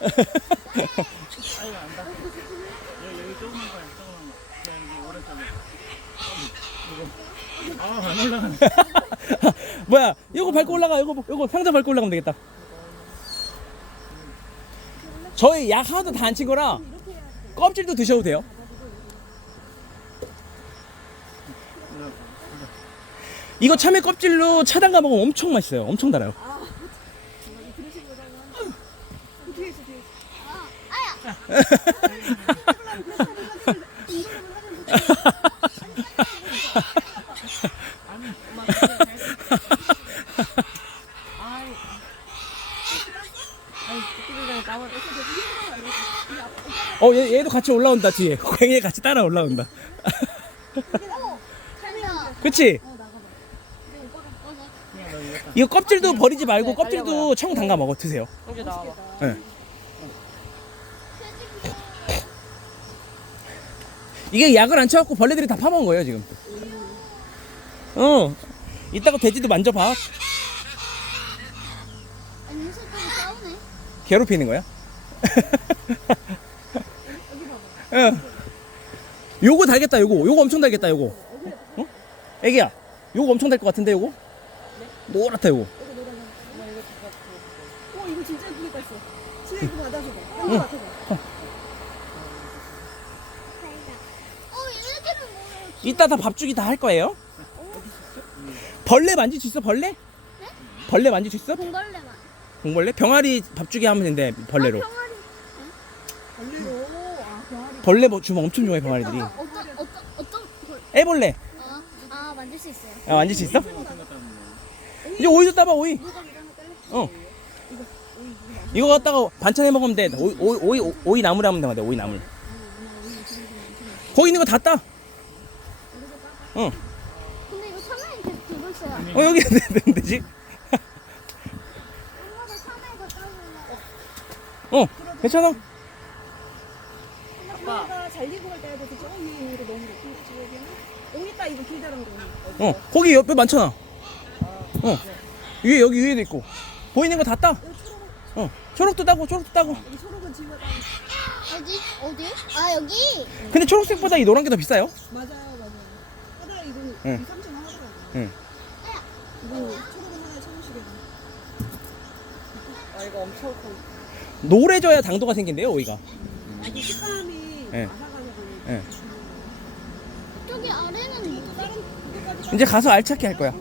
이거. 뭐야? 이거 밟고 올라가. 이거 이거 상자 밟고 올라가면 되겠다. 저희 약 하나도 다 안 친 거라 껍질도 드셔도 돼요. 이거 참외 껍질로 차담가 먹으면 엄청 맛있어요. 엄청 달아요. 어, 얘, 얘도 같이 올라온다 뒤에. 고양이 같이 따라 올라온다. 그치? 이거 껍질도 버리지 말고 껍질도 청 담가 먹어 드세요. 여기 나와봐. 예. 이게 약을 안 쳐갖고 벌레들이 다 파먹은 거예요 지금. 어. 이따가 돼지도 만져봐. 아니 색깔이 싸우네. 괴롭히는 거야? 응. 요거 달겠다 요거 요거 엄청 달겠다 요거 어? 애기야 요거 엄청 달 것 같은데 요거? 노랗다 요거 어 이거 진짜 예쁘게 땄어. 진짜 이거 받아줘봐. 한번 맡아봐. 어 얘네들은 뭐예요? 이따 다 밥주기 다 할 거예요 벌레 만질 수 있어 벌레? 벌레 만질 수 있어? 공벌레만. 공벌레? 병아리 밥주기 하면 된대 벌레로 아, 병아리. 벌레로. 아 병아리. 벌레 뭐 주먹 엄청 좋아해 병아리들이 어, 어떤 어떤 어떤 벌? 애벌레 아, 아 만질 수 있어요. 아, 만질 수 있어? 이제 오이도 따봐 오이 어 이거 갖다가 반찬 해 먹으면 돼 오이, 오이, 오이, 오이 나물 하면 돼 오이 나물 거기 있는 거 다 따. 어, 근데 이거 참외 이렇게 들고 있어요. 어 여기 되면 되지. 엄마가 참외가 따면 어, 괜찮아. 아빠가 잘 익고 갈 때야 돼서 저 위에 위로 너무 높은 거지 여기는. 여기 있다 이거 길다란 거. 어, 거기 옆에 많잖아. 어, 위에 여기 위에도 있고 보이는 거 다 따. 어, 초록도 따고 초록도 따고. 여기 초록은 집에 다. 어디 어디? 아 여기. 근데 초록색보다 이 노란 게 더 비싸요. 맞아요 응. 2, 3천 원 하더라고. 응. 이거 초록은 하나에 천 원씩이야. 아 이거 엄청 커. 노래져야 당도가 생긴대요 오이가. 아 이게 식감이 네. 아삭아삭하고. 예. 저기 아래는 뭐? 다른 그거까지 이제 가서 알차게 할 거야.